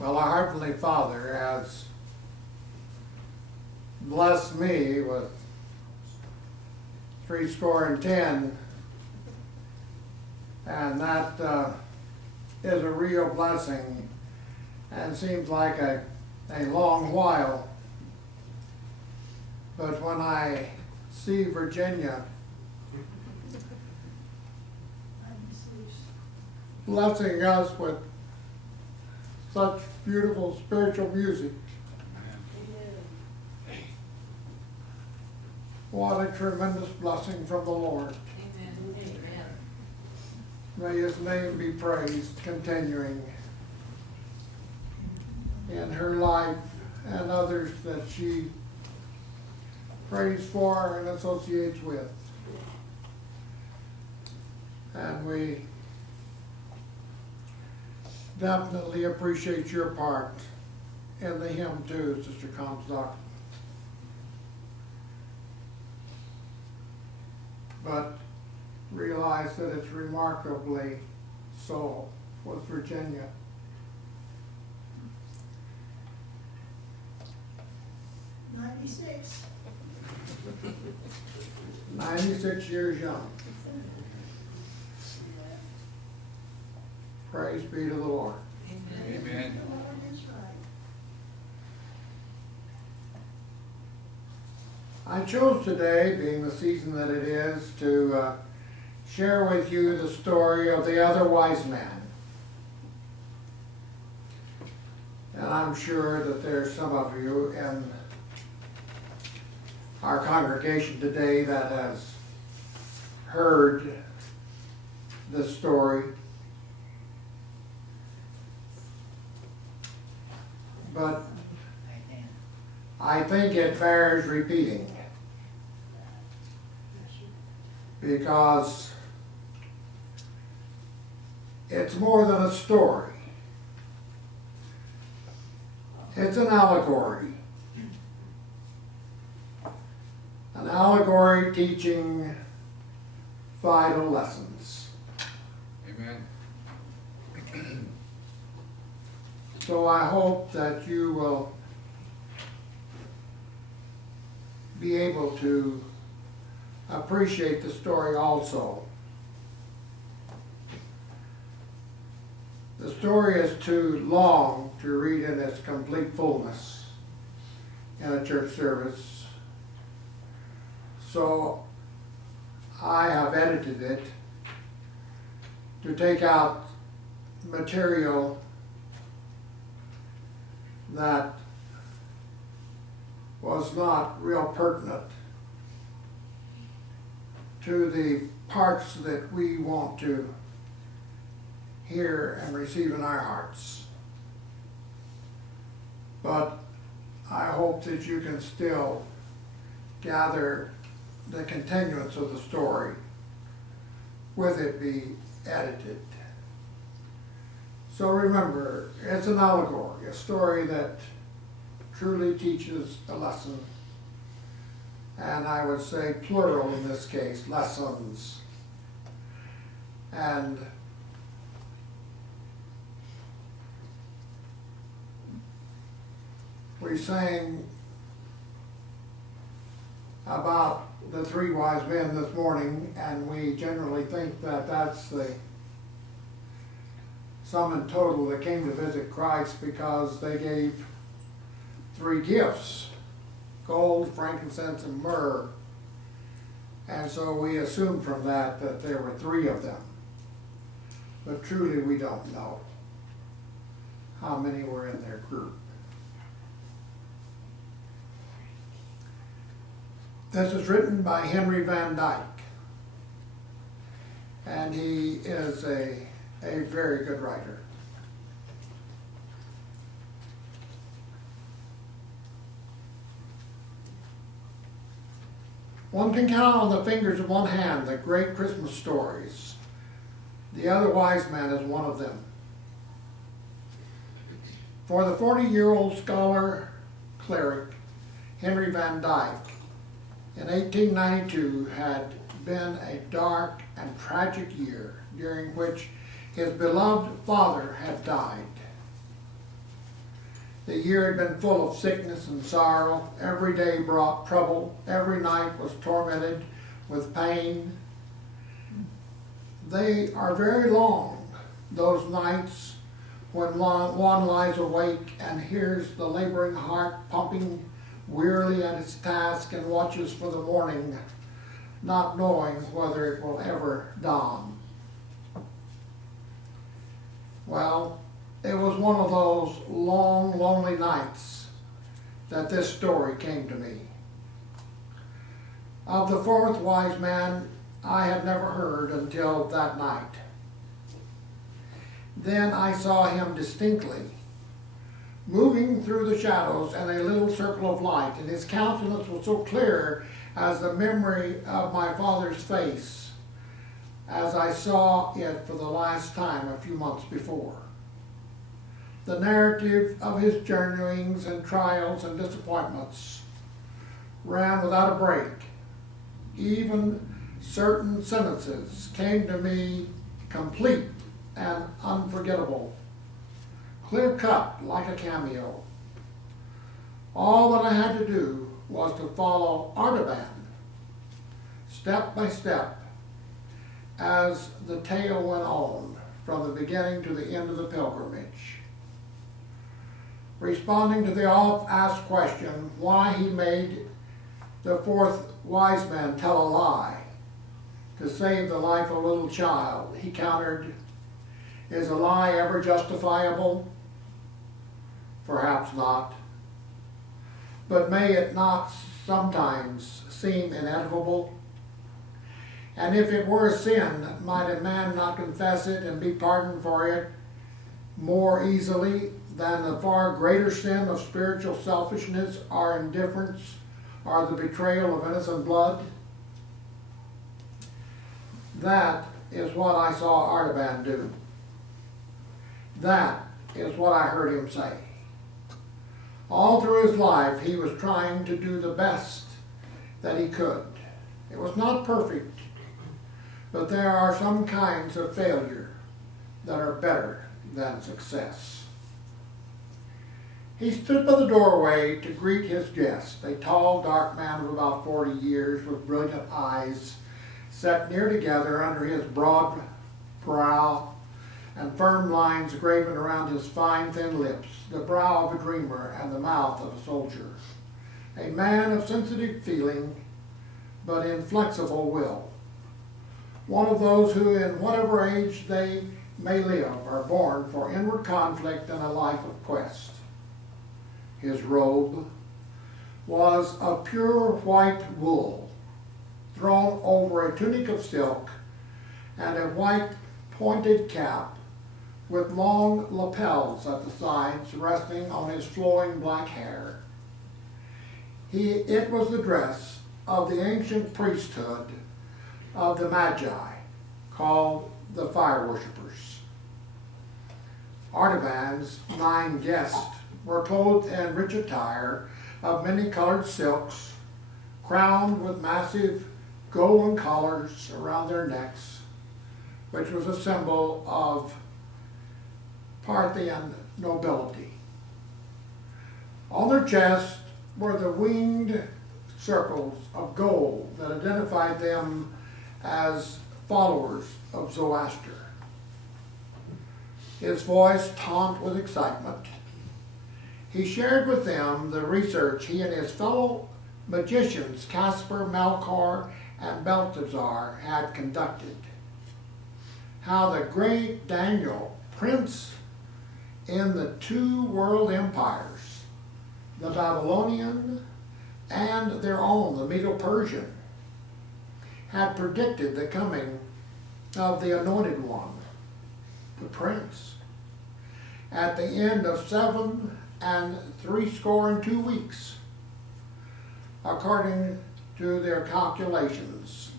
Well, our Heavenly Father has blessed me with 10, and that is a real blessing, and seems like a long while. But when I see Virginia blessing us with such beautiful spiritual music, what a tremendous blessing from the Lord. Amen. May His name be praised, continuing in her life and others that she prays for and associates with. And we definitely appreciate your part in the hymn too, Sister Comstock. But realize that it's remarkably so with Virginia. '96. 96 years young. Praise be to the Lord. Amen. Amen. The Lord is right. I chose today, being the season that it is, to share with you the story of the other wise man. And I'm sure that there's some of you in our congregation today that has heard this story. But I think it bears repeating, because it's more than a story. It's an allegory. An allegory teaching vital lessons. Amen. So I hope that you will be able to appreciate the story also. The story is too long to read in its complete fullness in a church service, so I have edited it to take out material that was not real pertinent to the parts that we want to hear and receive in our hearts. But I hope that you can still gather the continuance of the story with it be edited. So remember, it's an allegory, a story that truly teaches a lesson, and I would say plural in this case, lessons. And we sang about the three wise men this morning, and we generally think that that's the sum and total that came to visit Christ because they gave three gifts: gold, frankincense, and myrrh. And so we assume from that that there were three of them. But truly we don't know how many were in their group. This is written by Henry Van Dyke, and he is a very good writer. One can count on the fingers of one hand the great Christmas stories. The Other Wise Man is one of them. For the 40-year-old scholar cleric Henry Van Dyke, in 1892 had been a dark and tragic year during which his beloved father had died. The year had been full of sickness and sorrow. Every day brought trouble. Every night was tormented with pain. They are very long, those nights when one lies awake and hears the laboring heart pumping wearily at its task and watches for the morning, not knowing whether it will ever dawn. Well, it was one of those long, lonely nights that this story came to me. Of the fourth wise man, I had never heard until that night. Then I saw him distinctly, moving through the shadows in a little circle of light, and his countenance was so clear as the memory of my father's face, as I saw it for the last time a few months before. The narrative of his journeyings and trials and disappointments ran without a break. Even certain sentences came to me complete and unforgettable, clear-cut like a cameo. All that I had to do was to follow Artaban, step by step, as the tale went on, from the beginning to the end of the pilgrimage. Responding to the oft-asked question why he made the fourth wise man tell a lie to save the life of a little child, he countered, "Is a lie ever justifiable? Perhaps not. But may it not sometimes seem inevitable? And if it were a sin, might a man not confess it and be pardoned for it more easily than the far greater sin of spiritual selfishness or indifference or the betrayal of innocent blood?" That is what I saw Artaban do. That is what I heard him say. All through his life, he was trying to do the best that he could. It was not perfect, but there are some kinds of failure that are better than success. He stood by the doorway to greet his guest, a tall, dark man of about 40 years with brilliant eyes set near together under his broad brow and firm lines graven around his fine, thin lips, the brow of a dreamer and the mouth of a soldier. A man of sensitive feeling, but inflexible will. One of those who, in whatever age they may live, are born for inward conflict and a life of quest. His robe was of pure white wool, thrown over a tunic of silk, and a white pointed cap with long lapels at the sides resting on his flowing black hair. It was the dress of the ancient priesthood of the Magi, called the fire worshippers. Artaban's 9 guests were clothed in rich attire of many-colored silks, crowned with massive golden collars around their necks, which was a symbol of Parthian nobility. On their chests were the winged circles of gold that identified them as followers of Zoroaster. His voice taut with excitement, he shared with them the research he and his fellow magicians Caspar, Melchior, and Belteshazzar had conducted. How the great Daniel, prince in the 2 world empires, the Babylonian and their own, the Medo-Persian, had predicted the coming of the Anointed One, the Prince, at the end of 7 and 62 weeks, according to their calculations.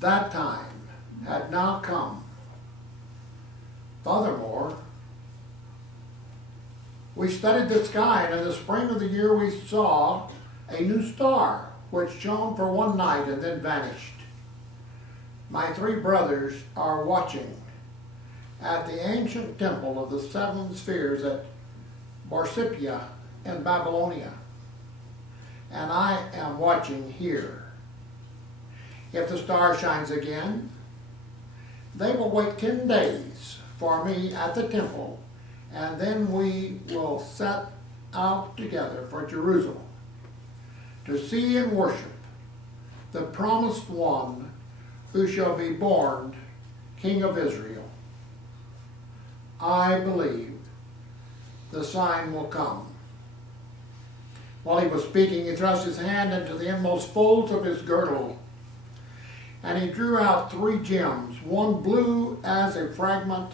That time had now come. Furthermore, we studied the sky, and in the spring of the year we saw a new star, which shone for one night and then vanished. My 3 brothers are watching at the ancient temple of the 7 spheres at or Scythia in Babylonia, and I am watching here. If the star shines again, they will wait 10 days for me at the temple, and then we will set out together for Jerusalem to see and worship the promised one who shall be born King of Israel. I believe the sign will come. While he was speaking, he thrust his hand into the inmost folds of his girdle, and he drew out 3 gems, one blue as a fragment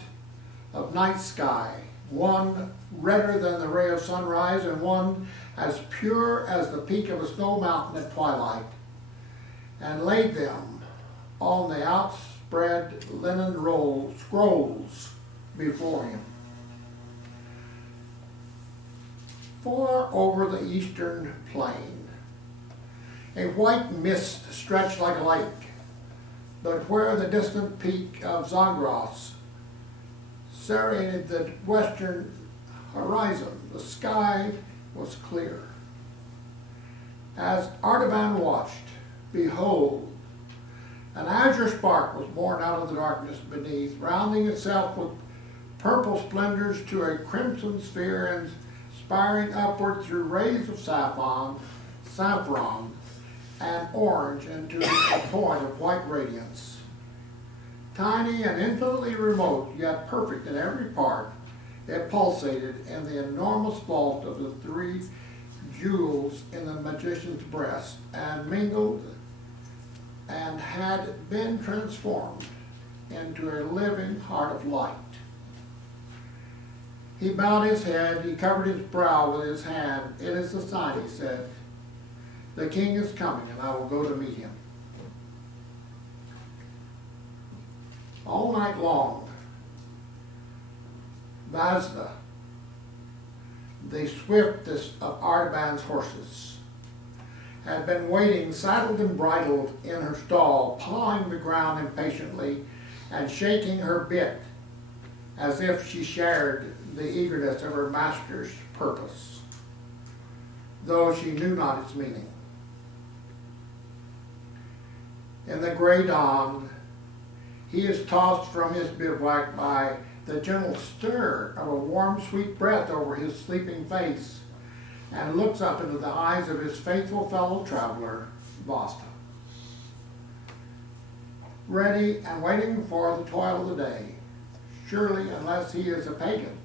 of night sky, one redder than the ray of sunrise, and one as pure as the peak of a snow mountain at twilight, and laid them on the outspread linen scrolls before him. Far over the eastern plain, a white mist stretched like a lake, but where the distant peak of Zagros serrated the western horizon, the sky was clear. As Artaban watched, behold, an azure spark was born out of the darkness beneath, rounding itself with purple splendors to a crimson sphere and spiring upward through rays of saffron and orange into a point of white radiance. Tiny and infinitely remote, yet perfect in every part, it pulsated in the enormous vault of the 3 jewels in the magician's breast, and mingled and had been transformed into a living heart of light. He bowed his head, he covered his brow with his hand. It is the sign, he said. The king is coming, and I will go to meet him. All night long, Vazda, the swiftest of Artaban's horses, had been waiting saddled and bridled in her stall, pawing the ground impatiently and shaking her bit as if she shared the eagerness of her master's purpose, though she knew not its meaning. In the gray dawn, he is tossed from his bivouac by the gentle stir of a warm, sweet breath over his sleeping face, and looks up into the eyes of his faithful fellow traveler, Vasta. Ready and waiting for the toil of the day, surely unless he is a pagan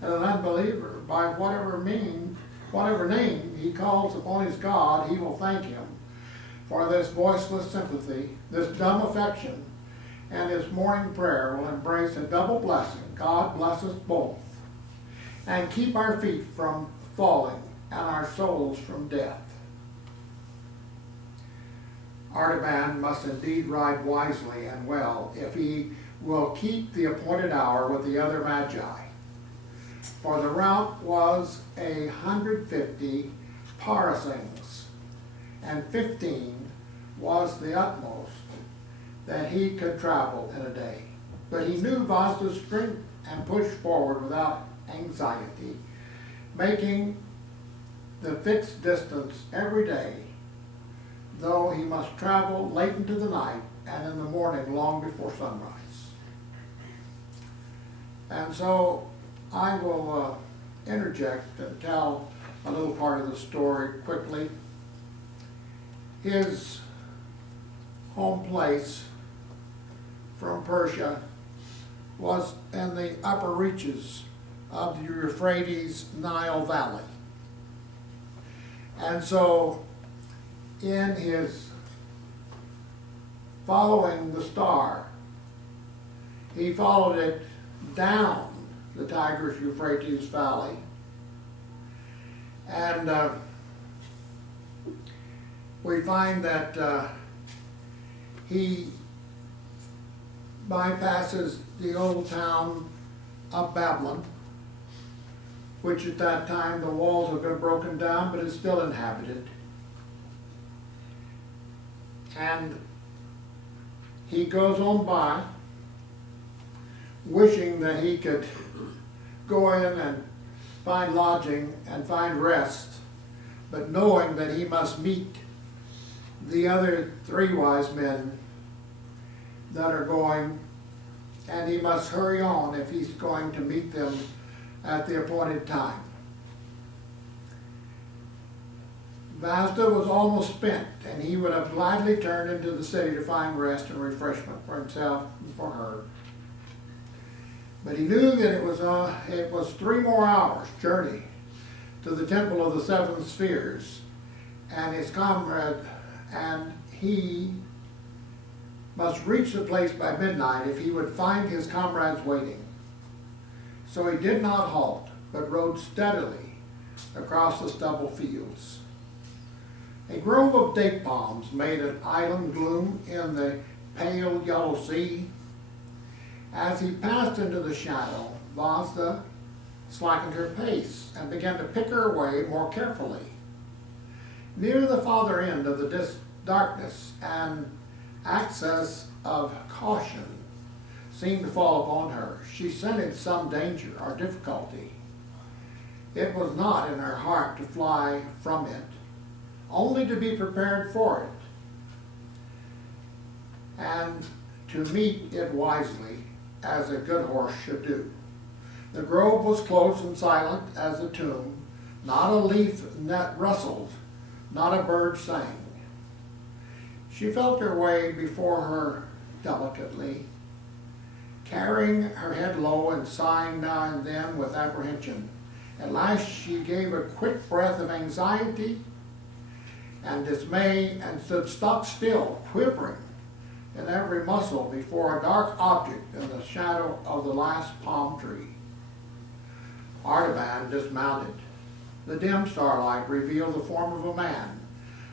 and an unbeliever, by whatever name he calls upon his God, he will thank him for this voiceless sympathy, this dumb affection, and his morning prayer will embrace a double blessing. God bless us both, and keep our feet from falling and our souls from death. Artaban must indeed ride wisely and well if he will keep the appointed hour with the other magi, for the route was 150 parasangs, and 15 was the utmost that he could travel in a day. But he knew Vasta's strength and pushed forward without anxiety, making the fixed distance every day, though he must travel late into the night and in the morning long before sunrise. And so I will interject and tell a little part of the story quickly. His home place from Persia was in the upper reaches of the Euphrates Nile Valley. And so in his following the star, he followed it down the Tigris Euphrates Valley, and we find that he bypasses the old town of Babylon, which at that time the walls have been broken down but is still inhabited. And he goes on by wishing that he could go in and find lodging and find rest, but knowing that he must meet the other three wise men that are going, and he must hurry on if he's going to meet them at the appointed time. Vasda was almost spent, and he would have gladly turned into the city to find rest and refreshment for himself and for her. But he knew that it was 3 more hours' journey to the Temple of the Seven Spheres, and his comrade and he must reach the place by midnight if he would find his comrades waiting. So he did not halt, but rode steadily across the stubble fields. A grove of date palms made an island gloom in the pale yellow sea. As he passed into the shadow, Vasda slackened her pace and began to pick her way more carefully. Near the farther end of the darkness, an access of caution seemed to fall upon her. She scented some danger or difficulty. It was not in her heart to fly from it, only to be prepared for it, and to meet it wisely, as a good horse should do. The grove was close and silent as a tomb. Not a leaf net rustled, not a bird sang. She felt her way before her delicately, carrying her head low and sighing now and then with apprehension. At last she gave a quick breath of anxiety and dismay and stood stock still, quivering in every muscle before a dark object in the shadow of the last palm tree. Artaban dismounted. The dim starlight revealed the form of a man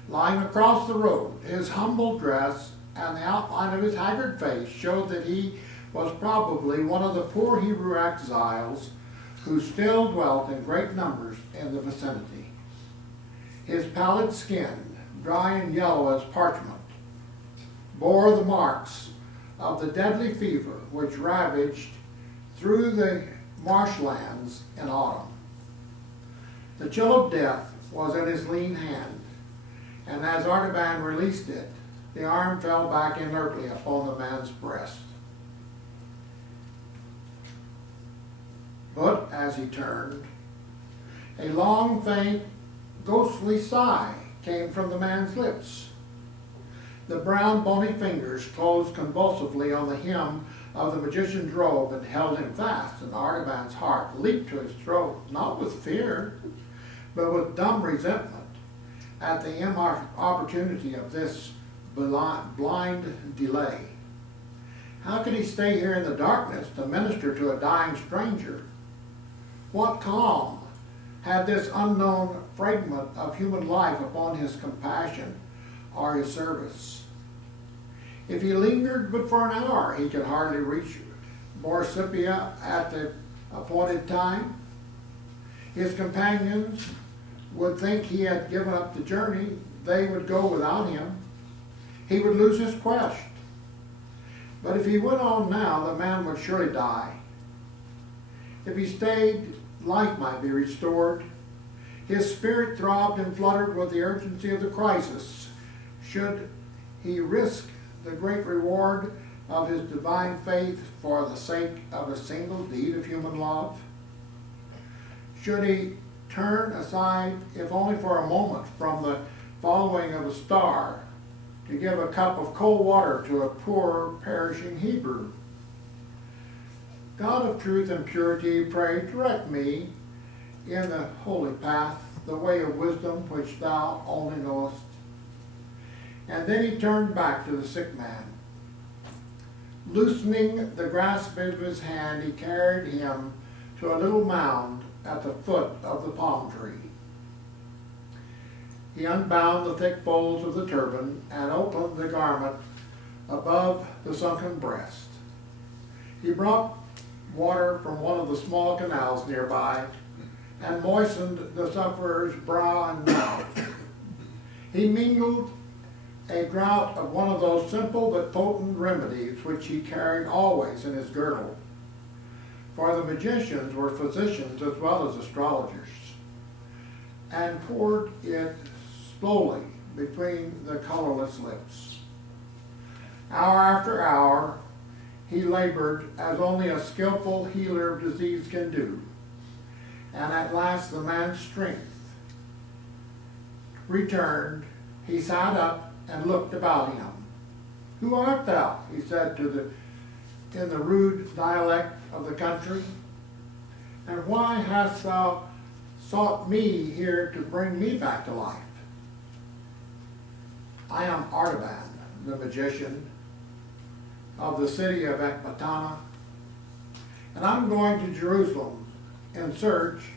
lying across the road. His humble dress and the outline of his haggard face showed that he was probably one of the poor Hebrew exiles who still dwelt in great numbers in the vicinity. His pallid skin, dry and yellow as parchment, bore the marks of the deadly fever which ravaged through the marshlands in autumn. The chill of death was in his lean hand, and as Artaban released it, the arm fell back inertly upon the man's breast. But as he turned, a long, faint, ghostly sigh came from the man's lips. The brown, bony fingers closed convulsively on the hem of the magician's robe and held him fast, and Artaban's heart leaped to his throat, not with fear, but with dumb resentment at the inopportunity of this blind delay. How could he stay here in the darkness to minister to a dying stranger? What calm had this unknown fragment of human life upon his compassion or his service? If he lingered but for an hour, he could hardly reach Borsipia at the appointed time. His companions would think he had given up the journey. They would go without him. He would lose his quest. But if he went on now, the man would surely die. If he stayed, life might be restored. His spirit throbbed and fluttered with the urgency of the crisis. Should he risk the great reward of his divine faith for the sake of a single deed of human love? Should he turn aside, if only for a moment, from the following of a star to give a cup of cold water to a poor perishing Hebrew? God of truth and purity, pray, direct me in the holy path, the way of wisdom which thou only knowest. And then he turned back to the sick man. Loosening the grasp of his hand, he carried him to a little mound at the foot of the palm tree. He unbound the thick folds of the turban and opened the garment above the sunken breast. He brought water from one of the small canals nearby and moistened the sufferer's brow and mouth. He mingled a draught of one of those simple but potent remedies which he carried always in his girdle. for the magicians were physicians as well as astrologers, and poured it slowly between the colorless lips. Hour after hour, he labored as only a skillful healer of disease can do, and at last the man's strength returned. He sat up and looked about him. "Who art thou?" he said in the rude dialect of the country, "and why hast thou sought me here to bring me back to life?" "I am Artaban, the magician, of the city of Ecbatana, and I'm going to Jerusalem in search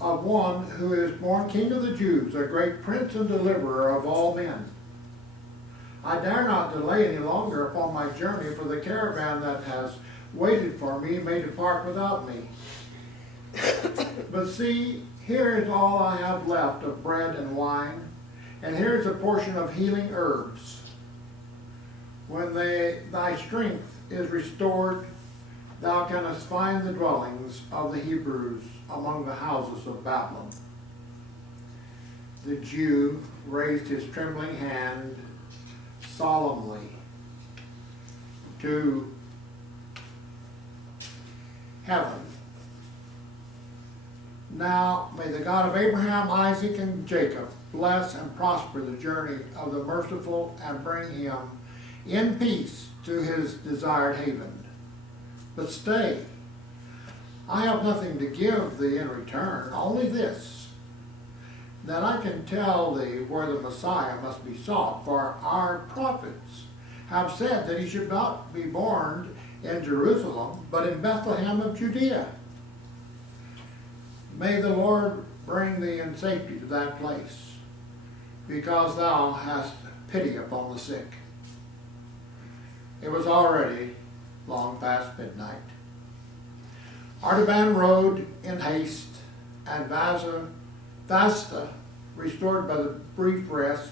of one who is born King of the Jews, a great prince and deliverer of all men. I dare not delay any longer upon my journey, for the caravan that has waited for me may depart without me. But see, here is all I have left of bread and wine, and here is a portion of healing herbs. When thy strength is restored, thou canst find the dwellings of the Hebrews among the houses of Babylon." The Jew raised his trembling hand solemnly to heaven. "Now may the God of Abraham, Isaac, and Jacob bless and prosper the journey of the merciful and bring him in peace to his desired haven. But stay, I have nothing to give thee in return, only this, that I can tell thee where the Messiah must be sought, for our prophets have said that he should not be born in Jerusalem, but in Bethlehem of Judea. May the Lord bring thee in safety to that place, because thou hast pity upon the sick." It was already long past midnight. Artaban rode in haste, and Vasta, restored by the brief rest,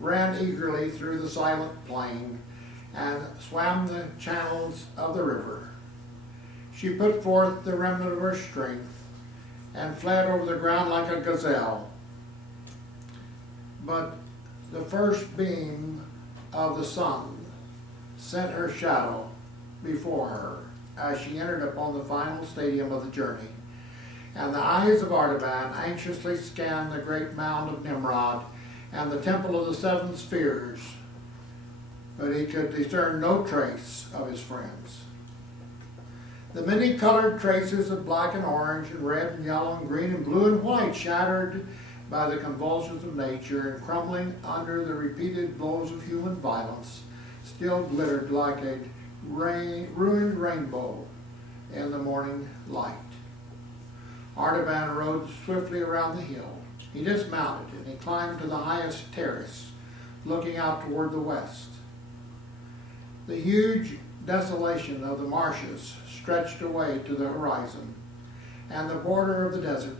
ran eagerly through the silent plain and swam the channels of the river. She put forth the remnant of her strength and fled over the ground like a gazelle. But the first beam of the sun sent her shadow before her as she entered upon the final stadium of the journey, and the eyes of Artaban anxiously scanned the great mound of Nimrod and the temple of the seven spheres, but he could discern no trace of his friends. The many-colored traces of black and orange and red and yellow and green and blue and white, shattered by the convulsions of nature and crumbling under the repeated blows of human violence, still glittered like a ruined rainbow in the morning light. Artaban rode swiftly around the hill. He dismounted and he climbed to the highest terrace, looking out toward the west. The huge desolation of the marshes stretched away to the horizon, and the border of the desert.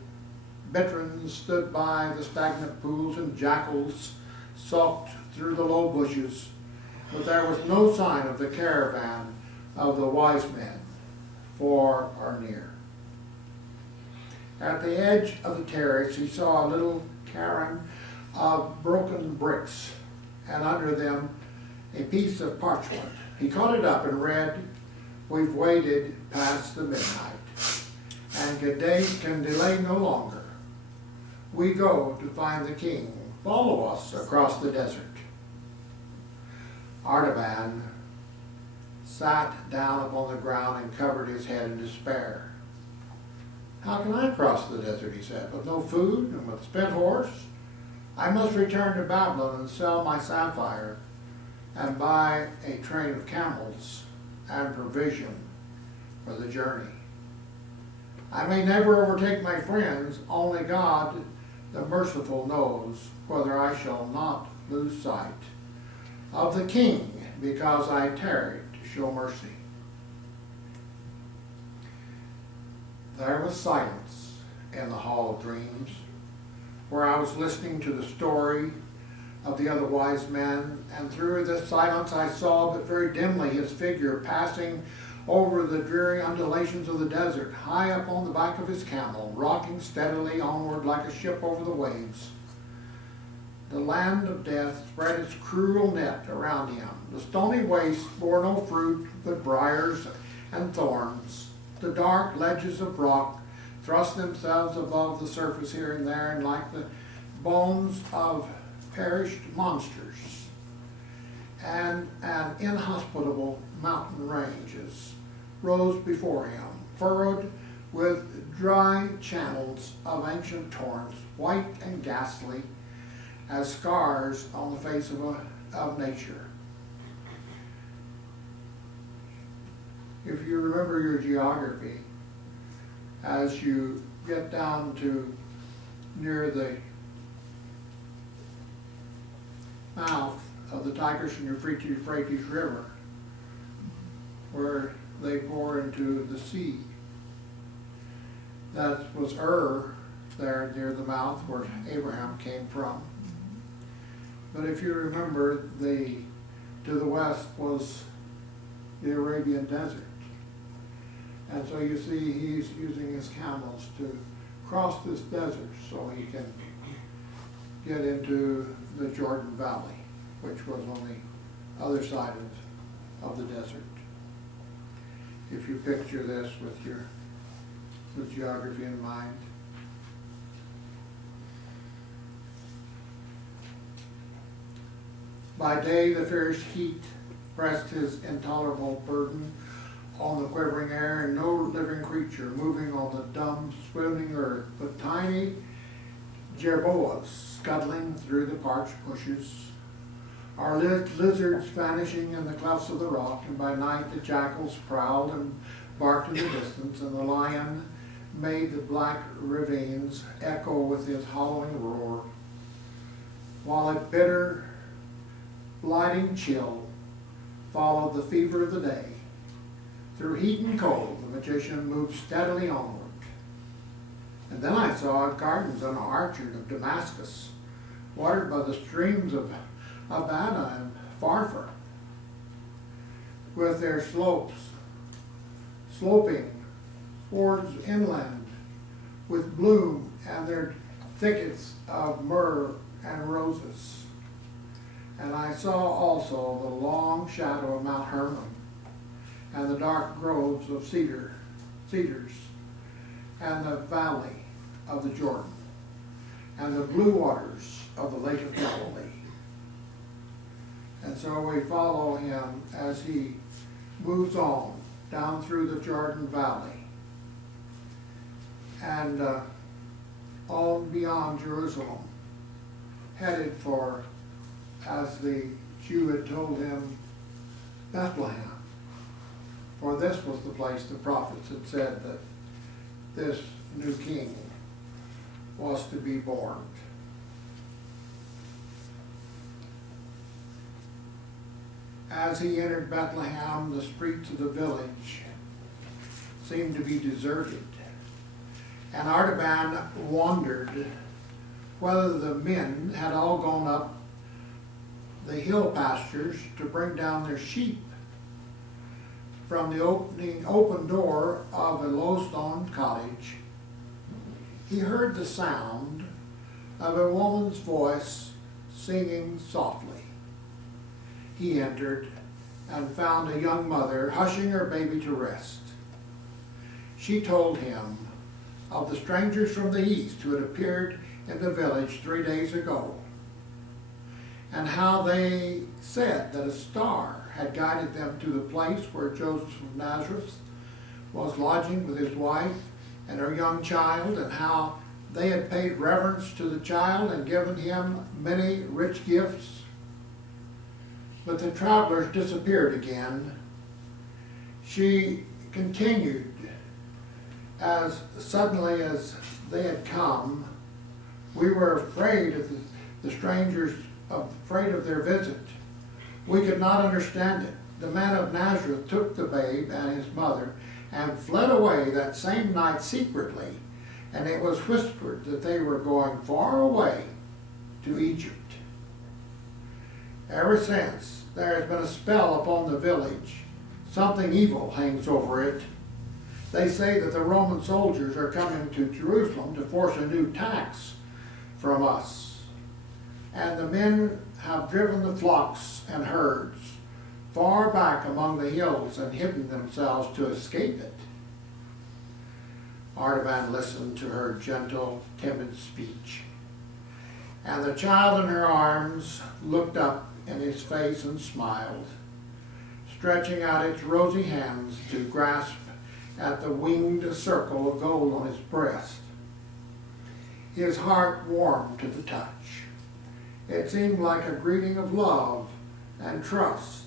Bittern stood by the stagnant pools, and jackals sulked through the low bushes, but there was no sign of the caravan of the wise men, far or near. At the edge of the terrace he saw a little cairn of broken bricks, and under them a piece of parchment. He caught it up and read, "We've waited past the midnight, and can delay no longer. We go to find the king. Follow us across the desert." Artaban sat down upon the ground and covered his head in despair. "How can I cross the desert," he said, "with no food and with a spent horse? I must return to Babylon and sell my sapphire and buy a train of camels and provision for the journey. I may never overtake my friends, only God the merciful knows whether I shall not lose sight of the king because I tarried to show mercy." There was silence in the Hall of Dreams, where I was listening to the story of the other wise men, and through this silence I saw but very dimly his figure passing over the dreary undulations of the desert, high up on the back of his camel, rocking steadily onward like a ship over the waves. The land of death spread its cruel net around him. The stony waste bore no fruit but briars and thorns. The dark ledges of rock thrust themselves above the surface here and there, and like the bones of perished monsters. And an inhospitable mountain ranges rose before him, furrowed with dry channels of ancient torrents, white and ghastly as scars on the face of nature. If you remember your geography, as you get down to near the mouth of the Tigris and Euphrates River, where they pour into the sea, that was there near the mouth where Abraham came from. But if you remember, to the west was the Arabian desert. And so you see he's using his camels to cross this desert so he can get into the Jordan Valley, which was on the other side of the desert. If you picture this with the geography in mind. By day the fierce heat pressed his intolerable burden on the quivering air, and no living creature moving on the dumb, swimming earth, but tiny jerboas scuttling through the parched bushes, our lizards vanishing in the clefts of the rock, and by night the jackals prowled and barked in the distance, and the lion made the black ravines echo with his hollowing roar, while a bitter, blighting chill followed the fever of the day. Through heat and cold, the magician moved steadily onward. And then I saw gardens and an orchard of Damascus, watered by the streams of Abana and Pharpar, with their sloping towards inland, with bloom, and their thickets of myrrh and roses. And I saw also the long shadow of Mount Hermon, and the dark groves of cedars, and the valley of the Jordan, and the blue waters of the Lake of Galilee. And so we follow him as he moves on down through the Jordan Valley and on beyond Jerusalem, headed for, as the Jew had told him, Bethlehem. For this was the place the prophets had said that this new king was to be born. As he entered Bethlehem, the streets of the village seemed to be deserted, and Artaban wondered whether the men had all gone up the hill pastures to bring down their sheep. From the open door of a low-stone cottage, he heard the sound of a woman's voice singing softly. He entered and found a young mother hushing her baby to rest. She told him of the strangers from the east who had appeared in the village 3 days ago, and how they said that a star had guided them to the place where Joseph of Nazareth was lodging with his wife and her young child, and how they had paid reverence to the child and given him many rich gifts. But the travelers disappeared again. She continued, as suddenly as they had come, we were afraid of the strangers, afraid of their visit. We could not understand it. The man of Nazareth took the babe and his mother and fled away that same night secretly, and it was whispered that they were going far away to Egypt. Ever since, there has been a spell upon the village, Something evil hangs over it. They say that the Roman soldiers are coming to Jerusalem to force a new tax from us. And the men have driven the flocks and herds far back among the hills and hidden themselves to escape it. Artaban listened to her gentle, timid speech. And the child in her arms looked up in his face and smiled, stretching out its rosy hands to grasp at the winged circle of gold on his breast. His heart warmed to the touch. It seemed like a greeting of love and trust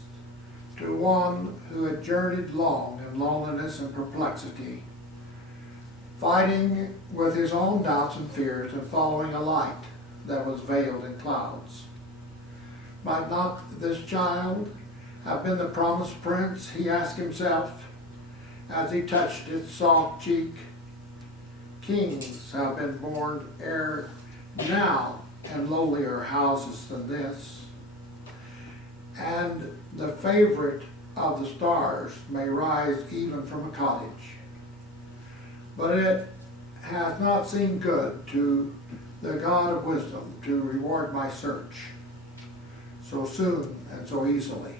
to one who had journeyed long in loneliness and perplexity, fighting with his own doubts and fears and following a light that was veiled in clouds. Might not this child have been the promised prince, he asked himself as he touched its soft cheek? Kings have been born ere now in lowlier houses than this, and the favorite of the stars may rise even from a cottage. But it has not seemed good to the God of wisdom to reward my search so soon and so easily.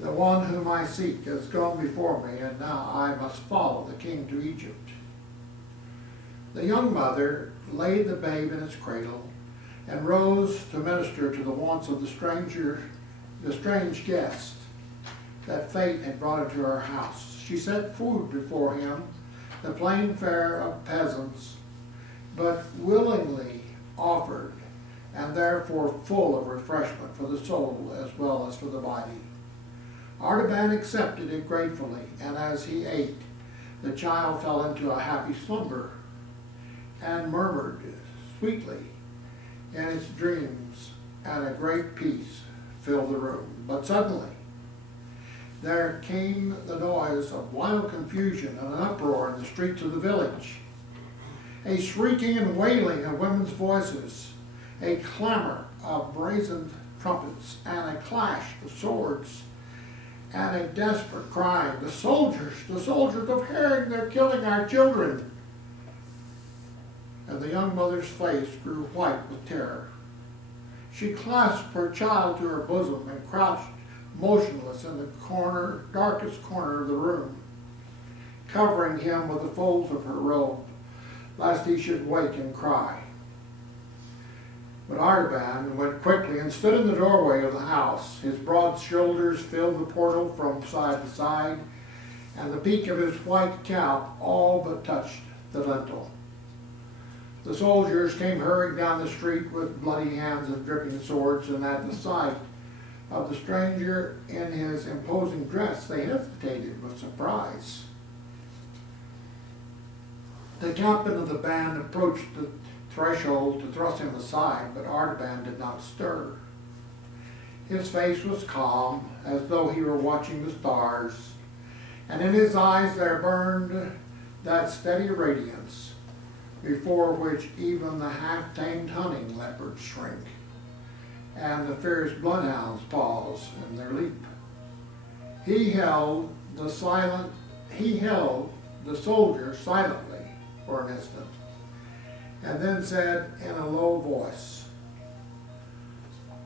The one whom I seek has gone before me, and now I must follow the king to Egypt. The young mother laid the babe in its cradle and rose to minister to the wants of the strange guest that fate had brought into her house. She set food before him, the plain fare of peasants, but willingly offered, and therefore full of refreshment for the soul as well as for the body. Artaban accepted it gratefully, and as he ate, the child fell into a happy slumber and murmured sweetly in its dreams, and a great peace filled the room. But suddenly, there came the noise of wild confusion and an uproar in the streets of the village. A shrieking and wailing of women's voices, a clamor of brazen trumpets, and a clash of swords, and a desperate crying, the soldiers of Herod, they're killing our children. And the young mother's face grew white with terror. She clasped her child to her bosom and crouched motionless in the darkest corner of the room, covering him with the folds of her robe, lest he should wake and cry. But Artaban went quickly and stood in the doorway of the house. His broad shoulders filled the portal from side to side, and the peak of his white cap all but touched the lintel. The soldiers came hurrying down the street with bloody hands and dripping swords, and at the sight of the stranger in his imposing dress, they hesitated with surprise. The captain of the band approached the threshold to thrust him aside, but Artaban did not stir. His face was calm, as though he were watching the stars, and in his eyes there burned that steady radiance before which even the half-tamed hunting leopards shrink, and the fierce bloodhounds pause in their leap. He held the soldier silently for an instant, and then said in a low voice,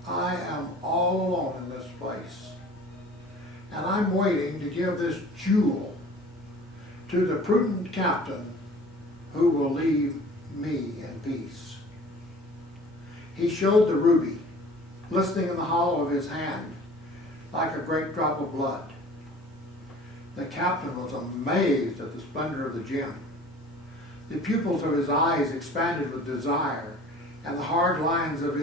I am all alone in this place, and I'm waiting to give this jewel to the prudent captain who will leave me in peace. He showed the ruby, glistening in the hollow of his hand like a great drop of blood. The captain was amazed at the splendor of the gem. The pupils of his eyes expanded with desire, and the hard lines of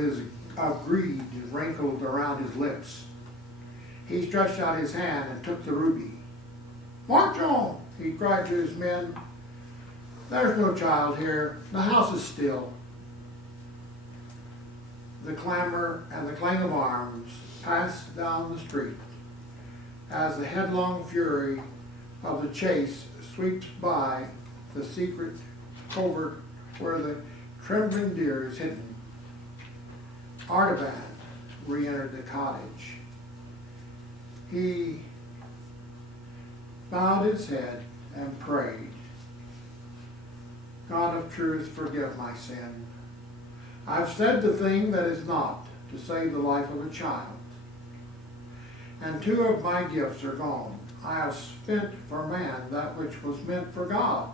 greed wrinkled around his lips. He stretched out his hand and took the ruby. March on, he cried to his men. There's no child here. The house is still. The clamor and the clang of arms passed down the street as the headlong fury of the chase sweeps by the secret covert where the trembling deer is hidden. Artaban re-entered the cottage. He bowed his head, and prayed, God of truth, forgive my sin. I've said the thing that is not to save the life of a child. And 2 of my gifts are gone. I have spent for man that which was meant for God.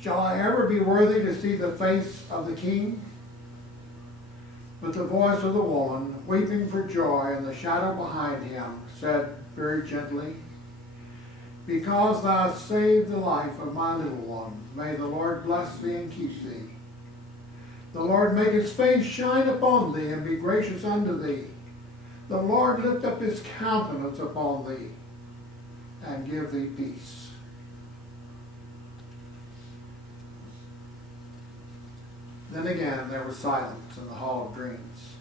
Shall I ever be worthy to see the face of the King? But the voice of the woman, weeping for joy in the shadow behind him, said very gently, because thou hast saved the life of my little one, may the Lord bless thee and keep thee. The Lord make his face shine upon thee and be gracious unto thee. The Lord lift up his countenance upon thee and give thee peace. Then again there was silence in the Hall of Dreams.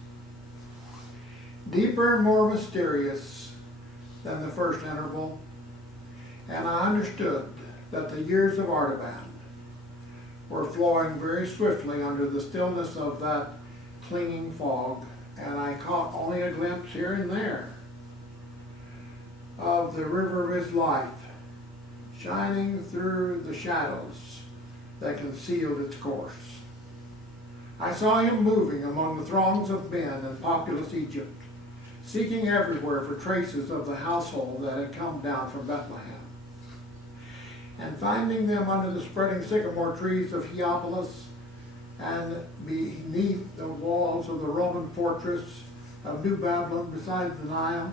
Deeper and more mysterious than the first interval, and I understood that the years of Artaban were flowing very swiftly under the stillness of that clinging fog, and I caught only a glimpse here and there of the river of his life shining through the shadows that concealed its course. I saw him moving among the throngs of men in populous Egypt, seeking everywhere for traces of the household that had come down from Bethlehem. And finding them under the spreading sycamore trees of Heliopolis and beneath the walls of the Roman fortress of New Babylon beside the Nile,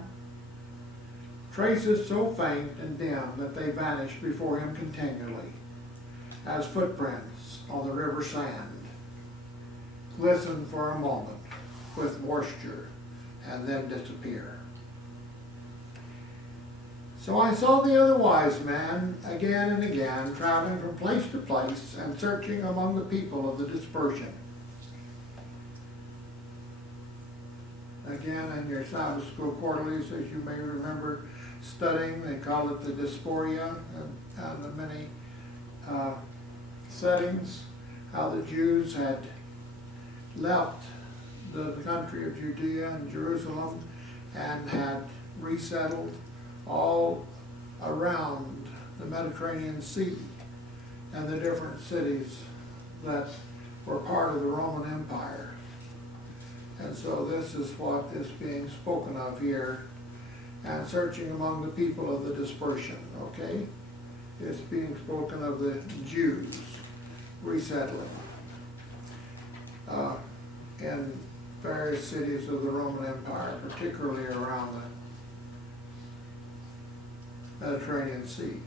traces so faint and dim that they vanished before him continually, as footprints on the river sand glisten for a moment with moisture and then disappear. So I saw the other wise man again and again, traveling from place to place and searching among the people of the dispersion. Again, in your Sabbath school quarterlies, as you may remember studying, they call it the diaspora, and the many settings, how the Jews had left the country of Judea and Jerusalem and had resettled all around the Mediterranean Sea and the different cities that were part of the Roman Empire. And so this is what is being spoken of here, and searching among the people of the dispersion, okay? It's being spoken of the Jews resettling in various cities of the Roman Empire, particularly around the Mediterranean Sea.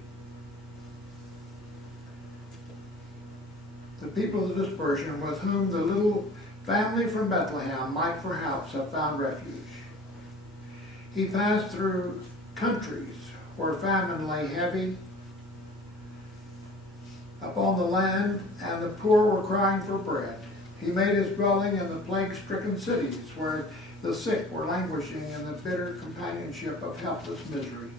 The people of the dispersion, with whom the little family from Bethlehem might perhaps have found refuge. He passed through countries where famine lay heavy upon the land, and the poor were crying for bread. He made his dwelling in the plague-stricken cities, where the sick were languishing in the bitter companionship of helpless misery.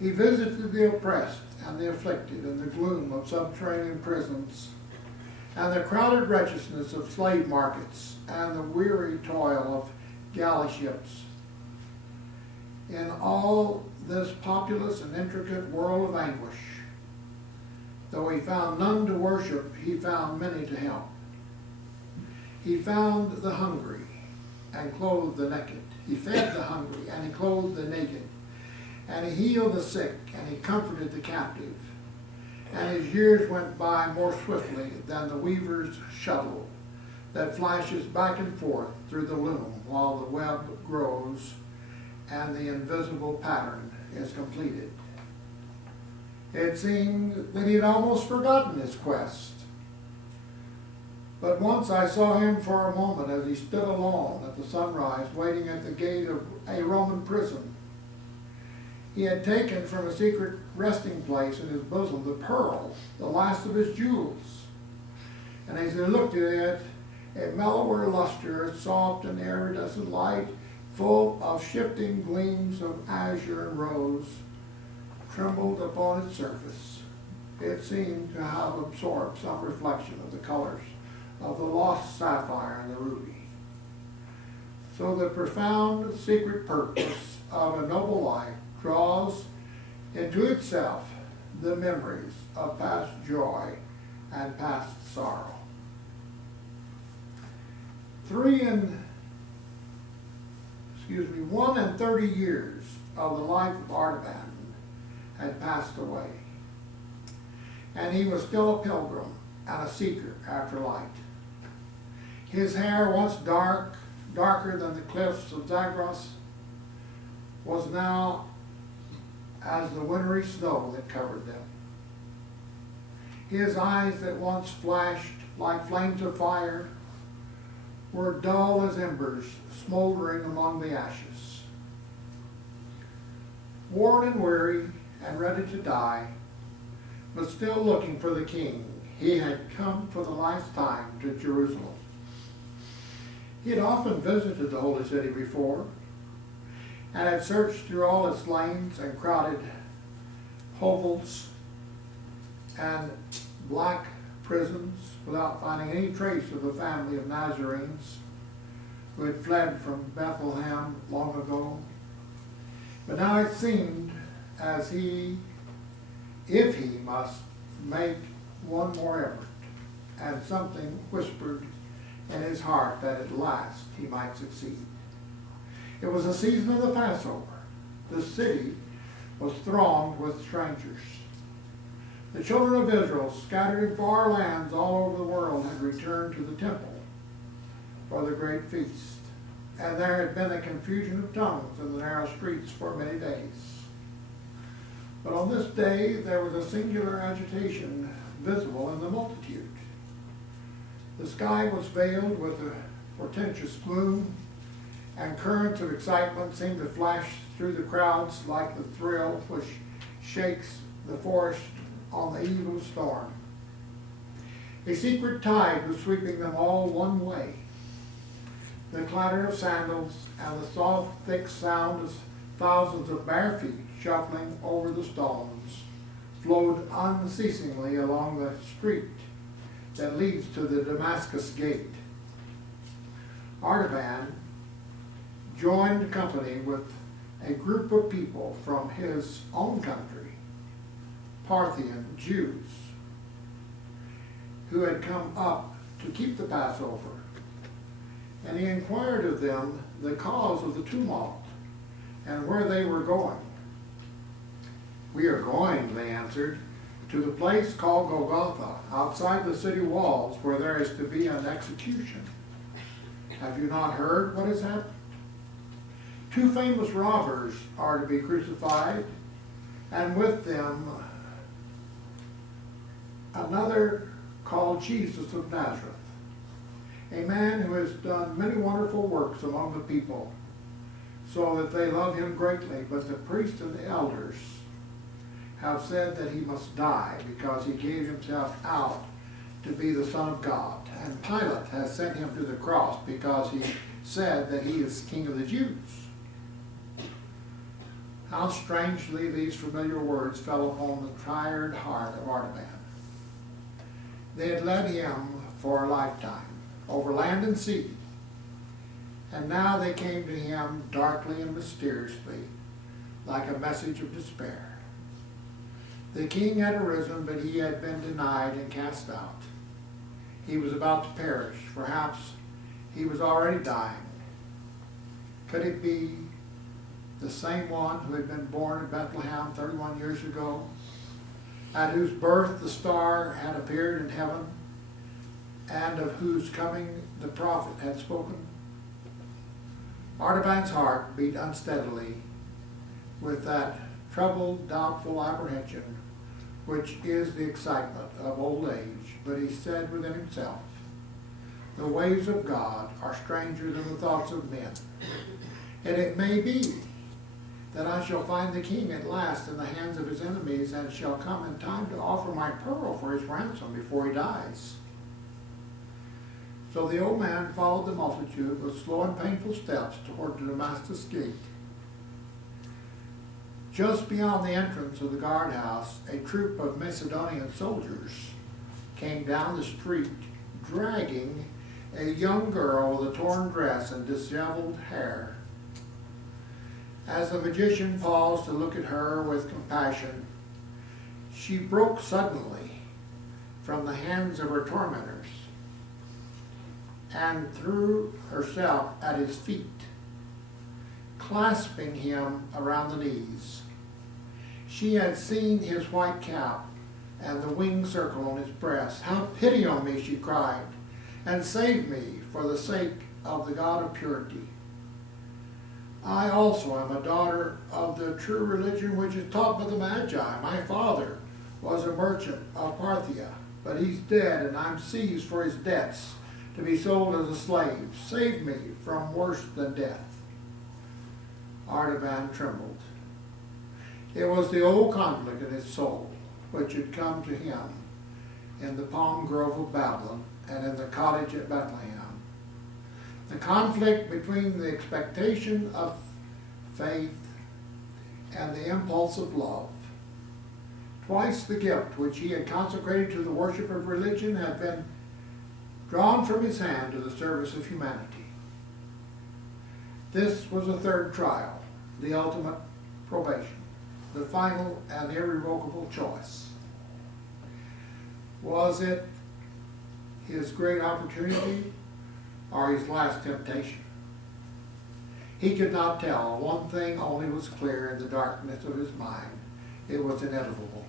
He visited the oppressed and the afflicted in the gloom of subterranean prisons, and the crowded wretchedness of slave markets, and the weary toil of galley ships. In all this populous and intricate world of anguish, though he found none to worship, he found many to help. He found the hungry and clothed the naked. He fed the hungry and he clothed the naked. And he healed the sick and he comforted the captive. And his years went by more swiftly than the weaver's shuttle that flashes back and forth through the loom while the web grows and the invisible pattern is completed. It seemed that he had almost forgotten his quest. But once I saw him for a moment as he stood alone at the sunrise, waiting at the gate of a Roman prison. He had taken from a secret resting place in his bosom the pearl, the last of his jewels. And as he looked at it, a mellower luster, soft and iridescent light, full of shifting gleams of azure and rose, trembled upon its surface. It seemed to have absorbed some reflection of the colors of the lost sapphire and the ruby. So the profound secret purpose of a noble life draws into itself the memories of past joy and past sorrow. 1 and 30 years of the life of Artaban had passed away, and he was still a pilgrim and a seeker after light. His hair, once darker than the cliffs of Zagros, was now as the wintry snow that covered them. His eyes that once flashed like flames of fire were dull as embers smoldering among the ashes. Worn and weary and ready to die, but still looking for the king, he had come for the last time to Jerusalem. He had often visited the holy city before, and had searched through all its lanes and crowded hovels and black prisons without finding any trace of the family of Nazarenes who had fled from Bethlehem long ago. But now it seemed as if he must make one more effort, and something whispered in his heart that at last he might succeed. It was the season of the Passover. The city was thronged with strangers. The children of Israel, scattered in far lands all over the world, had returned to the temple for the great feast, and there had been a confusion of tongues in the narrow streets for many days. But on this day there was a singular agitation visible in the multitude. The sky was veiled with a portentous gloom, and currents of excitement seemed to flash through the crowds like the thrill which shakes the forest on the eve of a storm. A secret tide was sweeping them all one way. The clatter of sandals and the soft, thick sound of thousands of bare feet shuffling over the stones flowed unceasingly along the street that leads to the Damascus gate. Artaban joined company with a group of people from his own country, Parthian Jews, who had come up to keep the Passover. And he inquired of them the cause of the tumult and where they were going. "We are going," they answered, "to the place called Golgotha, outside the city walls, where there is to be an execution. Have you not heard what has happened? 2 famous robbers are to be crucified, and with them another called Jesus of Nazareth, a man who has done many wonderful works among the people, so that they love him greatly. But the priests and the elders have said that he must die because he gave himself out to be the Son of God. And Pilate has sent him to the cross because he said that he is King of the Jews." How strangely these familiar words fell upon the tired heart of Artaban. They had led him for a lifetime, over land and sea, and now they came to him darkly and mysteriously, like a message of despair. The king had arisen, but he had been denied and cast out. He was about to perish. Perhaps he was already dying. Could it be the same one who had been born in Bethlehem 31 years ago, at whose birth the star had appeared in heaven, and of whose coming the prophet had spoken? Artaban's heart beat unsteadily with that troubled, doubtful apprehension which is the excitement of old age, but he said within himself, "The ways of God are stranger than the thoughts of men, and it may be that I shall find the king at last in the hands of his enemies, and shall come in time to offer my pearl for his ransom before he dies." So the old man followed the multitude with slow and painful steps toward the Damascus gate. Just beyond the entrance of the guardhouse, a troop of Macedonian soldiers came down the street, dragging a young girl with a torn dress and disheveled hair. As the magician paused to look at her with compassion, she broke suddenly from the hands of her tormentors and threw herself at his feet, clasping him around the knees. She had seen his white cap and the winged circle on his breast. "Have pity on me," she cried, "and save me for the sake of the God of purity. I also am a daughter of the true religion which is taught by the Magi. My father was a merchant of Parthia, but he's dead, and I'm seized for his debts to be sold as a slave. Save me from worse than death." Artaban trembled. It was the old conflict in his soul which had come to him in the palm grove of Babylon and in the cottage at Bethlehem. The conflict between the expectation of faith and the impulse of love. Twice the gift which he had consecrated to the worship of religion had been drawn from his hand to the service of humanity. This was a third trial, the ultimate probation, the final and irrevocable choice. Was it his great opportunity or his last temptation? He could not tell. One thing only was clear in the darkness of his mind. It was inevitable.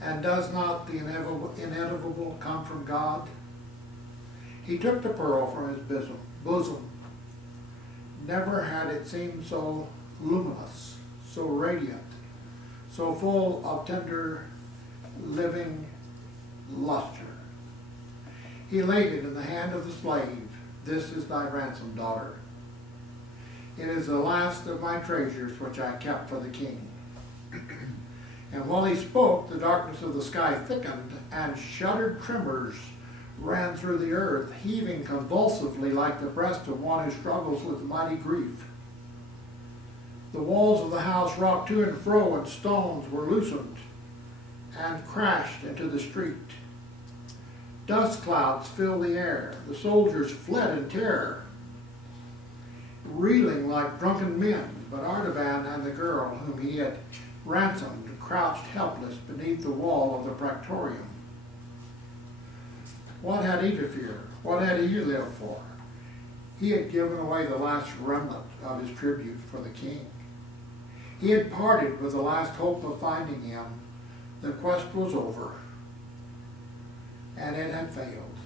And does not the inevitable come from God? He took the pearl from his bosom. Never had it seemed so luminous, so radiant, so full of tender, living luster. He laid it in the hand of the slave. "This is thy ransom, daughter. It is the last of my treasures which I kept for the king." And while he spoke, the darkness of the sky thickened, and shuddered tremors ran through the earth, heaving convulsively like the breast of one who struggles with mighty grief. The walls of the house rocked to and fro, and stones were loosened and crashed into the street. Dust clouds filled the air. The soldiers fled in terror, reeling like drunken men. But Artaban and the girl whom he had ransomed crouched helpless beneath the wall of the Praetorium. What had he to fear? What had he to live for? He had given away the last remnant of his tribute for the king. He had parted with the last hope of finding him. The quest was over, and it had failed.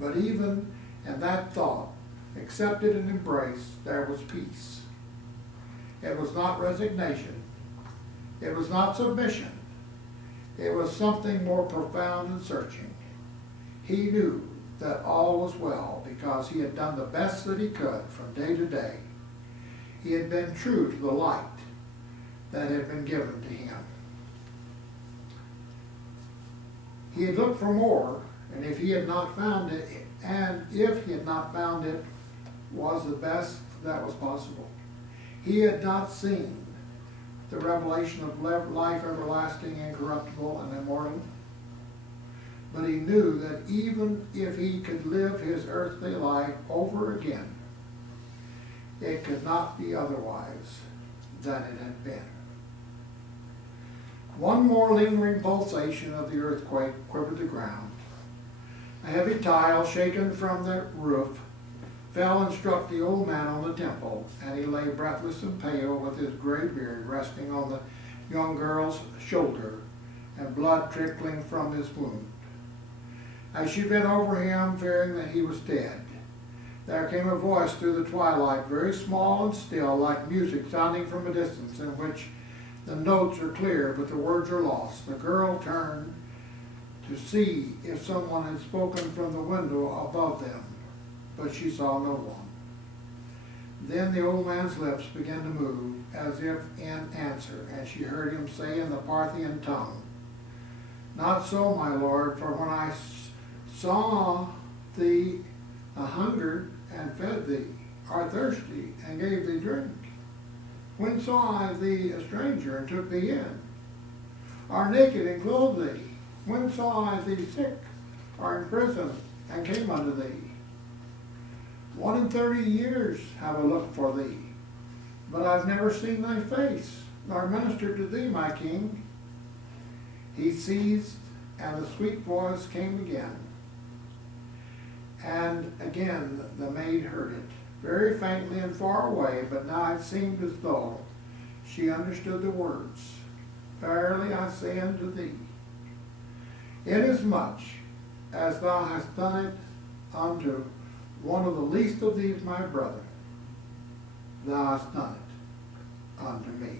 But even in that thought, accepted and embraced, there was peace. It was not resignation. It was not submission. It was something more profound and searching. He knew that all was well because he had done the best that he could from day to day. He had been true to the light that had been given to him. He had looked for more, and if he had not found it, was the best that was possible. He had not seen the revelation of life everlasting, incorruptible, and immortal. But he knew that even if he could live his earthly life over again, it could not be otherwise than it had been. One more lingering pulsation of the earthquake quivered the ground. A heavy tile, shaken from the roof, fell and struck the old man on the temple, and he lay breathless and pale with his gray beard resting on the young girl's shoulder and blood trickling from his wound. As she bent over him, fearing that he was dead, there came a voice through the twilight, very small and still, like music sounding from a distance, in which the notes are clear but the words are lost. The girl turned to see if someone had spoken from the window above them, but she saw no one. Then the old man's lips began to move as if in answer, and she heard him say in the Parthian tongue, "Not so, my lord, for when I saw thee hungered and fed thee, or thirsty and gave thee drink. When saw I thee a stranger and took thee in, or naked and clothed thee? When saw I thee sick or in prison and came unto thee?" 1 in 30 years have I looked for thee, but I've never seen thy face, nor ministered to thee, my king. He ceased, and the sweet voice came again. And again the maid heard it, very faintly and far away, but now it seemed as though she understood the words. Verily I say unto thee, inasmuch as thou hast done it unto one of the least of these my brethren, thou hast done it unto me.